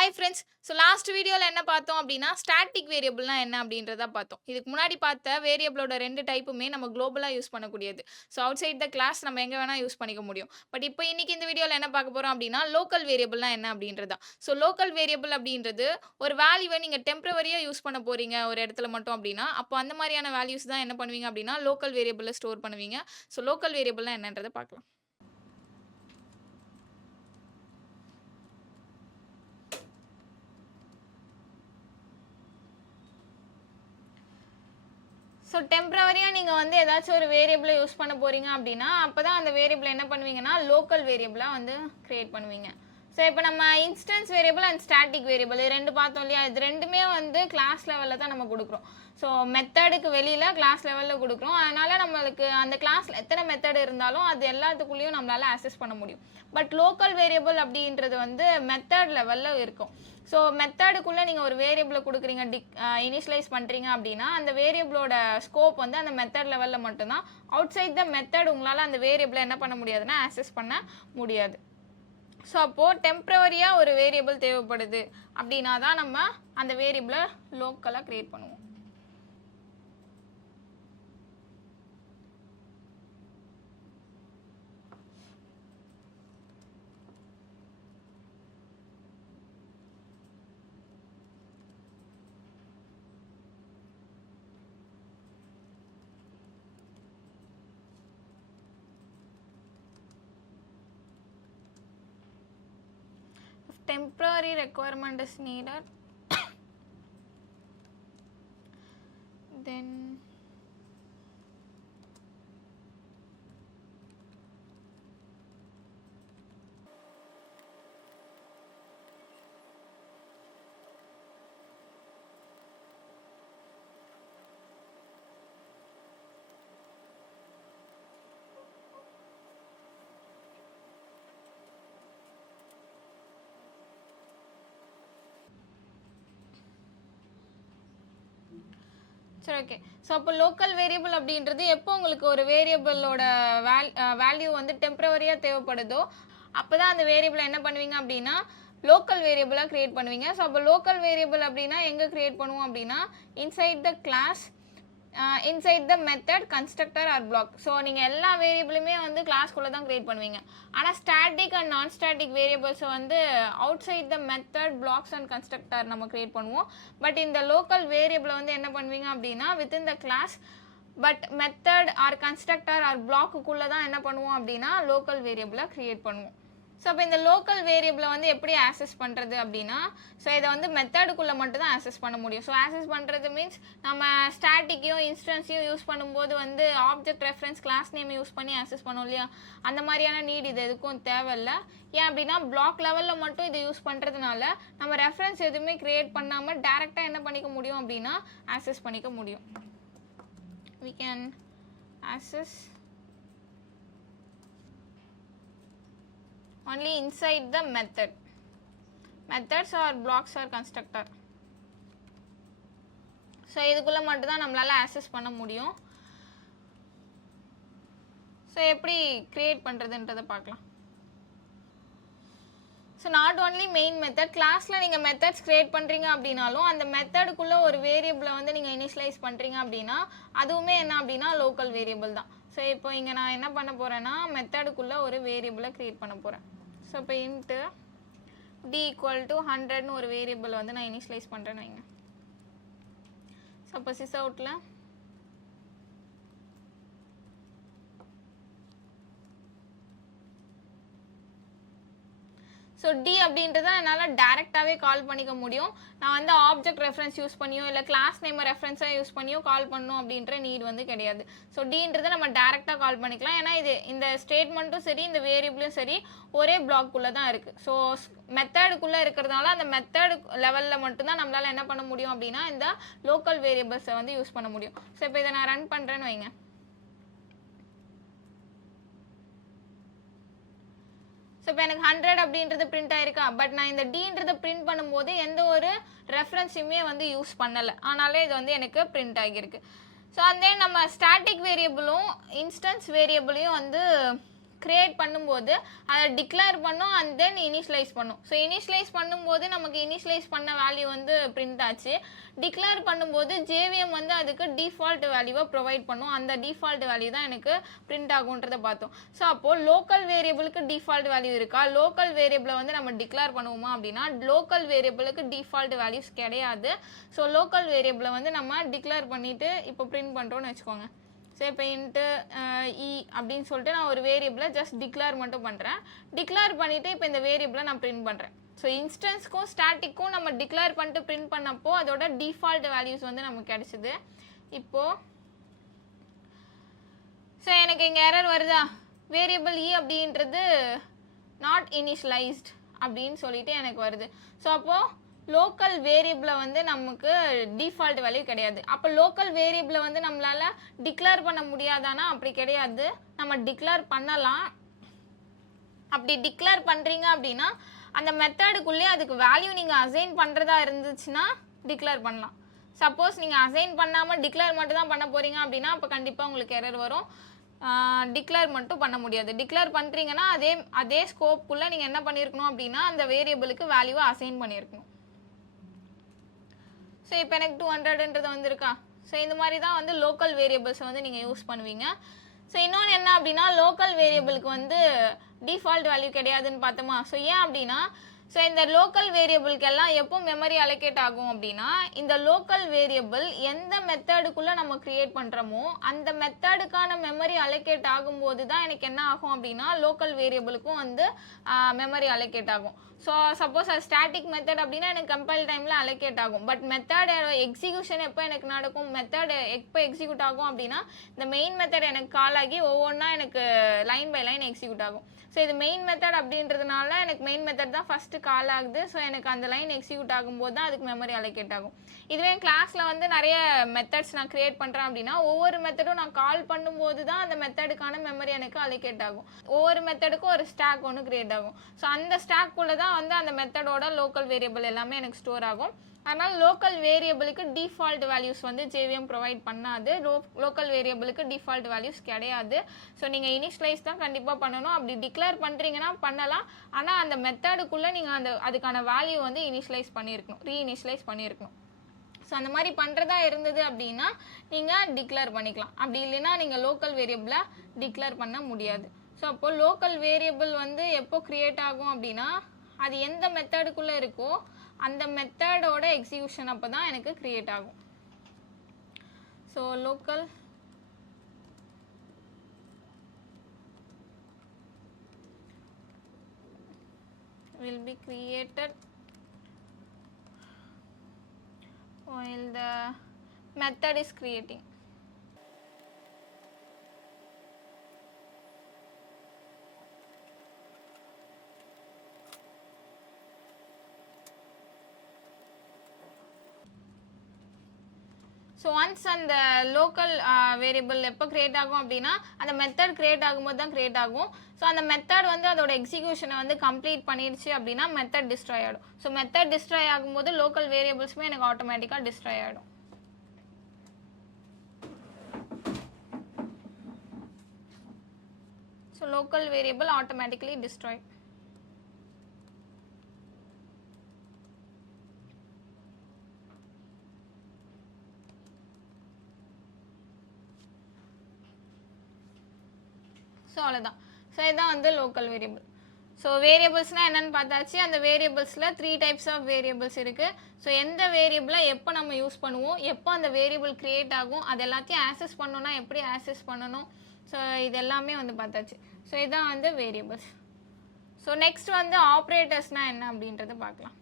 Hi friends. So last வீடியோவில் என்ன பார்த்தோம் அப்படின்னா ஸ்டாட்டிக் வேரியபிள்னா என்ன அப்படின்றத பார்த்தோம். இதுக்கு முன்னாடி பார்த்த வேரியபிளோட 2 டைப்புமே நம்ம குளோபலாக யூஸ் பண்ணக்கூடியது. So outside the class நம்ம எங்கே வேணால் யூஸ் பண்ணிக்க முடியும். பட் இப்போ இன்னைக்கு இந்த வீடியோவில் என்ன பார்க்க போகிறோம் அப்படின்னா லோக்கல் வேரியபிள்னா என்ன அப்படின்றது தான். ஸோ லோக்கல் வேரியபிள் அப்படின்றது ஒரு வேல்யூவை நீங்கள் டெம்பரவரியாக யூஸ் பண்ண போகிறீங்க ஒரு இடத்துல மட்டும் அப்படின்னா அப்போ அந்த மாதிரியான வேல்யூஸ் தான் என்ன பண்ணுவீங்க அப்படின்னா லோக்கல் வேரியபிளில் ஸ்டோர் பண்ணுவீங்க. ஸோ லோக்கல் வேரியபிள்னா என்னன்றதை பார்க்கலாம். ஸோ டெம்பரவரியாக நீங்கள் வந்து ஏதாச்சும் ஒரு வேரியபிளை யூஸ் பண்ண போகிறீங்க அப்படின்னா அப்போ தான் அந்த வேரியபிளை என்ன பண்ணுவீங்கன்னா லோக்கல் வேரியபிளாக வந்து க்ரியேட் பண்ணுவீங்க. ஸோ இப்போ நம்ம instance variable and static variable இது ரெண்டு பார்த்தோம் இல்லையா, இது ரெண்டுமே வந்து கிளாஸ் லெவலில் தான் நம்ம கொடுக்குறோம். ஸோ மெத்தடுக்கு வெளியில் கிளாஸ் லெவலில் கொடுக்குறோம். அதனால் நம்மளுக்கு அந்த கிளாஸில் எத்தனை மெத்தட் இருந்தாலும் அது எல்லாத்துக்குள்ளேயும் நம்மளால் ஆக்சஸ் பண்ண முடியும். பட் லோக்கல் வேரியபிள் அப்படின்றது வந்து மெத்தட் லெவலில் இருக்கும். ஸோ மெத்தடுக்குள்ளே நீங்கள் ஒரு வேரியபிளை கொடுக்குறீங்க, இனிஷியலைஸ் பண்ணுறீங்க அப்படின்னா அந்த வேரியபிளோட ஸ்கோப் வந்து அந்த மெத்தட் லெவலில் மட்டும்தான். அவுட் சைட் த மெத்தட் உங்களால் அந்த வேரியபிளை என்ன பண்ண முடியாதுன்னா ஆக்சஸ் பண்ண முடியாது. ஸோ அப்போது டெம்பரவரியாக ஒரு வேரியபிள் தேவைப்படுது அப்படின்னா தான் நம்ம அந்த வேரியபிளை லோக்கலாக க்ரியேட் பண்ணுவோம். Temporary requirement is needed, then சரி ஓகே. ஸோ அப்போ லோக்கல் வேரியபிள் அப்படின்றது எப்போ உங்களுக்கு ஒரு வேரியபிளோட வேல்யூ வந்து டெம்பரவரியாக தேவைப்படுதோ அப்போ தான் அந்த வேரியபிளை என்ன பண்ணுவீங்க அப்படின்னா லோக்கல் வேரியபிளாக க்ரியேட் பண்ணுவீங்க. ஸோ அப்போ லோக்கல் வேரியபிள் அப்படின்னா எங்கே க்ரியேட் பண்ணுவோம் அப்படின்னா inside the class, inside the method, constructor or block. So நீங்கள் எல்லா வேரியபிளுமே வந்து கிளாஸ்க்குள்ளே தான் க்ரியேட் பண்ணுவீங்க. ஆனால் ஸ்டாட்டிக் அண்ட் நான் ஸ்டாட்டிக் வேரியபிள்ஸை வந்து outside the method, blocks and constructor நம்ம க்ரியேட் பண்ணுவோம். பட் இந்த லோக்கல் வேரியபிளை வந்து என்ன பண்ணுவீங்க அப்படின்னா within the class but method or constructor or பிளாக்குக்குள்ளே தான் என்ன பண்ணுவோம் அப்படின்னா லோக்கல் வேரியபிளை க்ரியேட் பண்ணுவோம். ஸோ அப்போ இந்த லோக்கல் வேரியபிளை வந்து எப்படி ஆக்சஸ் பண்ணுறது அப்படின்னா ஸோ இதை வந்து மெத்தடுக்குள்ளே மட்டும் தான் ஆக்சஸ் பண்ண முடியும். ஸோ ஆக்சஸ் பண்ணுறது மீன்ஸ் நம்ம ஸ்டாட்டிக்கையும் இன்ஸ்டன்ஸையும் யூஸ் பண்ணும்போது வந்து object reference class name use பண்ணி ஆக்சஸ் பண்ணோம் இல்லையா, அந்த மாதிரியான நீட் இது எதுக்கும் தேவையில்லை. ஏன் அப்படின்னா பிளாக் லெவலில் மட்டும் இதை யூஸ் பண்ணுறதுனால நம்ம ரெஃபரன்ஸ் எதுவுமே க்ரியேட் பண்ணாமல் டேரெக்டாக என்ன பண்ணிக்க முடியும் அப்படின்னா ஆக்சஸ் பண்ணிக்க முடியும். we can access only inside the method, methods or blocks or constructor. So இதுக்குள்ளே மட்டும்தான் நம்மளால் ஆக்சஸ் பண்ண முடியும். ஸோ எப்படி க்ரியேட் பண்ணுறதுன்றதை பார்க்கலாம். So not only main method, கிளாஸில் நீங்கள் மெத்தட்ஸ் க்ரியேட் பண்ணுறீங்க அப்படின்னாலும் அந்த மெத்தடுக்குள்ளே ஒரு வேரியபிளை வந்து நீங்கள் இனிஷியலைஸ் பண்ணுறீங்க அப்படின்னா அதுவுமே என்ன அப்படின்னா லோக்கல் வேரியபிள் தான். ஸோ இப்போ இங்கே நான் என்ன பண்ண போகிறேன்னா மெத்தடுக்குள்ளே ஒரு வேரியபிளை க்ரியேட் பண்ண போகிறேன். ஸோ இப்போ இன்ட்டு டி ஈக்குவல் டு 100ன்னு ஒரு வேரியபிள் வந்து நான் இனிஷியலைஸ் பண்ணுறேன்னு வைங்க. ஸோ இப்போ சிஸ் அவுட்டில் ஸோ டி அப்படின்றத என்னால் டேரெக்டாகவே கால் பண்ணிக்க முடியும். நான் வந்து ஆப்ஜெக்ட் ரெஃபரன்ஸ் யூஸ் பண்ணியோ இல்லை கிளாஸ் நேம் ரெஃபரன்ஸாக யூஸ் பண்ணியோ கால் பண்ணணும் அப்படின்ற நீட் வந்து கிடையாது. ஸோ டின்றதை நம்ம டேரெக்டாக கால் பண்ணிக்கலாம். ஏன்னா இது இந்த ஸ்டேட்மெண்ட்டும் சரி இந்த வேரியபிளும் சரி ஒரே பிளாக்குள்ளே தான் இருக்குது. ஸோ மெத்தடுக்குள்ளே இருக்கிறதுனால அந்த மெத்தடு லெவலில் மட்டும்தான் நம்மளால் என்ன பண்ண முடியும் அப்படின்னா இந்த லோக்கல் வேரியபிள்ஸை வந்து யூஸ் பண்ண முடியும். ஸோ இப்போ இதை நான் ரன் பண்ணுறேன்னு வைங்க. ஸோ இப்போ எனக்கு 100 அப்படின்றது பிரிண்ட் ஆயிருக்கா, பட் நான் இந்த டின்றதை பிரிண்ட் பண்ணும்போது எந்த ஒரு ரெஃபரன்ஸையுமே வந்து யூஸ் பண்ணலை, ஆனாலே இது வந்து எனக்கு பிரிண்ட் ஆகியிருக்கு. ஸோ அதே நம்ம ஸ்டாட்டிக் வேரியபிளும் இன்ஸ்டன்ஸ் வேரியபிளையும் வந்து கிரியேட் பண்ணும்போது அதை டிக்ளேர் பண்ணும் அண்ட் தென் இனிஷியலைஸ் பண்ணும். ஸோ இனிஷியலைஸ் பண்ணும்போது நமக்கு இனிஷியலைஸ் பண்ண வேல்யூ வந்து பிரிண்ட் ஆச்சு. டிக்ளேர் பண்ணும்போது ஜேவிஎம் வந்து அதுக்கு டிஃபால்ட் வேல்யூவை ப்ரொவைட் பண்ணும். அந்த டிஃபால்ட் வேல்யூ தான் எனக்கு பிரிண்ட் ஆகுன்றதை பார்த்தோம். ஸோ அப்போது லோக்கல் வேரியபிளுக்கு டிஃபால்ட் வேல்யூ இருக்கா, லோக்கல் வேரியபிளை வந்து நம்ம டிக்ளேர் பண்ணுவோமா அப்படின்னா லோக்கல் வேரியபிளுக்கு டிஃபால்ட் வேல்யூஸ் கிடையாது. ஸோ லோக்கல் வேரியபிளை வந்து நம்ம டிக்ளேர் பண்ணிவிட்டு இப்போ பிரிண்ட் பண்ணுறோன்னு வச்சுக்கோங்க. ஸோ இப்போ இன்ட்டு அப்படின்னு சொல்லிட்டு நான் ஒரு வேரியபிளை ஜஸ்ட் டிக்ளேர் மட்டும் பண்ணுறேன். டிக்ளேர் பண்ணிவிட்டு இப்போ இந்த வேரியபிளை நான் பிரிண்ட் பண்ணுறேன். ஸோ இன்ஸ்டன்ஸ்க்கும் ஸ்டாட்டிக்கும் நம்ம டிக்ளேர் பண்ணிட்டு பிரிண்ட் பண்ணப்போ அதோட டிஃபால்ட் வேல்யூஸ் வந்து நமக்கு கிடைச்சிது. இப்போது ஸோ எனக்கு இங்கே எரர் வருதா, வேரியபிள் அப்படின்றது நாட் இனிஷியலைஸ்ட் அப்படின்னு சொல்லிட்டு எனக்கு வருது. ஸோ அப்போது லோக்கல் வேரியபிளை வந்து நமக்கு டிஃபால்ட் வேல்யூ கிடையாது. அப்போ லோக்கல் வேரியபிளை வந்து நம்மளால் டிக்ளேர் பண்ண முடியாதானா, அப்படி கிடையாது. நம்ம டிக்ளேர் பண்ணலாம். அப்படி டிக்ளேர் பண்ணுறீங்க அப்படின்னா அந்த மெத்தடுக்குள்ளே அதுக்கு வேல்யூ நீங்கள் அசைன் பண்ணுறதா இருந்துச்சுன்னா டிக்ளேர் பண்ணலாம். சப்போஸ் நீங்கள் அசைன் பண்ணாமல் டிக்ளேர் மட்டும் தான் பண்ண போகிறீங்க அப்படின்னா அப்போ கண்டிப்பாக உங்களுக்கு எரர் வரும். டிக்ளேர் மட்டும் பண்ண முடியாது. டிக்ளேர் பண்ணுறீங்கன்னா அதே ஸ்கோப்புக்குள்ளே நீங்கள் என்ன பண்ணியிருக்கணும் அப்படின்னா அந்த வேரியபிளுக்கு வேல்யூவை அசைன் பண்ணியிருக்கணும். ஸோ இப்போ எனக்கு 200ன்றது வந்துருக்கா. ஸோ இந்த மாதிரி தான் வந்து லோக்கல் வேரியபிள்ஸை வந்து நீங்கள் யூஸ் பண்ணுவீங்க. ஸோ இன்னொன்று என்ன அப்படின்னா லோக்கல் வேரியபிளுக்கு வந்து டிஃபால்ட் வேல்யூ கிடையாதுன்னு பார்த்தோமா. ஸோ ஏன் அப்படின்னா ஸோ இந்த லோக்கல் வேரியபிள்கெல்லாம் எப்போ மெமரி அலோகேட் ஆகும் அப்படின்னா இந்த லோக்கல் வேரியபிள் எந்த மெத்தடுக்குள்ளே நம்ம க்ரியேட் பண்ணுறோமோ அந்த மெத்தடுக்கான மெமரி அலோகேட் ஆகும்போது தான் எனக்கு என்ன ஆகும் அப்படின்னா லோக்கல் வேரியபிளுக்கும் வந்து மெமரி அலோகேட் ஆகும். ஸோ சப்போஸ் அது ஸ்டாட்டிக் மெத்தட் அப்படின்னா எனக்கு கம்பைல் டைமில் அலோகேட் ஆகும். பட் மெத்தட் எக்ஸிக்யூஷன் எப்போ எனக்கு நடக்கும், மெத்தட் எப்போ எக்ஸிக்யூட் ஆகும் அப்படின்னா இந்த மெயின் மெத்தட் எனக்கு கால் ஆகி ஒவ்வொன்றா எனக்கு லைன் பை லைன் எக்ஸிக்யூட் ஆகும். ஸோ இது மெயின் மெத்தட் அப்படின்றதுனால எனக்கு மெயின் மெத்தட் தான் ஃபஸ்ட்டு கால் ஆகுது. ஸோ எனக்கு அந்த லைன் எக்ஸிக்யூட் ஆகும்போது தான் அதுக்கு மெமரி அலோகேட் ஆகும். இதுவே கிளாஸில் வந்து நிறைய மெத்தட்ஸ் நான் க்ரியேட் பண்ணுறேன் அப்படின்னா ஒவ்வொரு மெத்தடும் நான் கால் பண்ணும்போது தான் அந்த மெத்தடுக்கான மெமரி எனக்கு அலோகேட் ஆகும். ஒவ்வொரு மெத்தடுக்கும் ஒரு ஸ்டாக் ஒன்று க்ரியேட் ஆகும். ஸோ அந்த ஸ்டாக்குள்ளே தான் வந்து அந்த மெத்தடோட லோக்கல் வேரியபிள் எல்லாமே எனக்கு ஸ்டோர் ஆகும். அதனால் லோக்கல் வேரியபிளுக்கு டிஃபால்ட் வேல்யூஸ் வந்து ஜேவிஎம் ப்ரொவைட் பண்ணாது. லோக்கல் வேரியபிளுக்கு டிஃபால்ட் வேல்யூஸ் கிடையாது. ஸோ நீங்கள் இனிஷியலைஸ் தான் கண்டிப்பாக பண்ணணும். அப்படி டிக்ளேர் பண்ணுறீங்கன்னா பண்ணலாம். ஆனால் அந்த மெத்தடுக்குள்ளே நீங்கள் அதுக்கான வேல்யூ வந்து இனிஷியலைஸ் பண்ணியிருக்கணும், ரீஇனிஷியலைஸ் பண்ணியிருக்கணும். ஸோ அந்த மாதிரி பண்ணுறதா இருந்தது அப்படின்னா நீங்கள் டிக்ளேர் பண்ணிக்கலாம். அப்படி இல்லைன்னா நீங்கள் லோக்கல் வேரியபிளை டிக்ளேர் பண்ண முடியாது. ஸோ அப்போது லோக்கல் வேரியபிள் வந்து எப்போ க்ரியேட் ஆகும் அப்படின்னா அது எந்த மெத்தடுக்குள்ளே இருக்கோ அந்த மெத்தடோட எக்ஸிக்யூஷன் அப்போ தான் எனக்கு க்ரியேட் ஆகும். So local will be created while the method is creating. So once அந்த லோக்கல் வேரியபிள் எப்போ க்ரியேட் ஆகும் அப்படின்னா அந்த மெத்தட் க்ரியேட் ஆகும்போது தான் க்ரியேட் ஆகும். ஸோ அந்த மெத்தட் வந்து அதோட எக்ஸிக்யூஷனை வந்து கம்ப்ளீட் பண்ணிடுச்சு அப்படின்னா மெத்தட் டிஸ்ட்ராய் ஆகிடும். ஸோ மெத்தட் டிஸ்ட்ராய் ஆகும்போது லோக்கல் வேரியபிள்ஸுமே எனக்கு ஆட்டோமேட்டிக்காக டிஸ்ட்ராய் ஆகிடும். So local variable automatically destroy. So அவ்வளோதான். ஸோ இதுதான் வந்து லோக்கல் வேரியபிள். ஸோ வேரியபிள்ஸ்னால் என்னென்னு பார்த்தாச்சு. அந்த வேரியபிள்ஸில் 3 டைப்ஸ் ஆஃப் வேரியபிள்ஸ் இருக்குது. ஸோ எந்த வேரியபிளை எப்போ நம்ம யூஸ் பண்ணுவோம், எப்போ அந்த வேரியபிள் க்ரியேட் ஆகும், அது எல்லாத்தையும் ஆக்சஸ் பண்ணணும்னா எப்படி ஆக்சஸ் பண்ணணும், ஸோ இது எல்லாமே வந்து பார்த்தாச்சு. ஸோ இதுதான் வந்து வேரியபிள்ஸ். ஸோ நெக்ஸ்ட் வந்து ஆப்ரேட்டர்ஸ்னால் என்ன அப்படின்றத பார்க்கலாம்.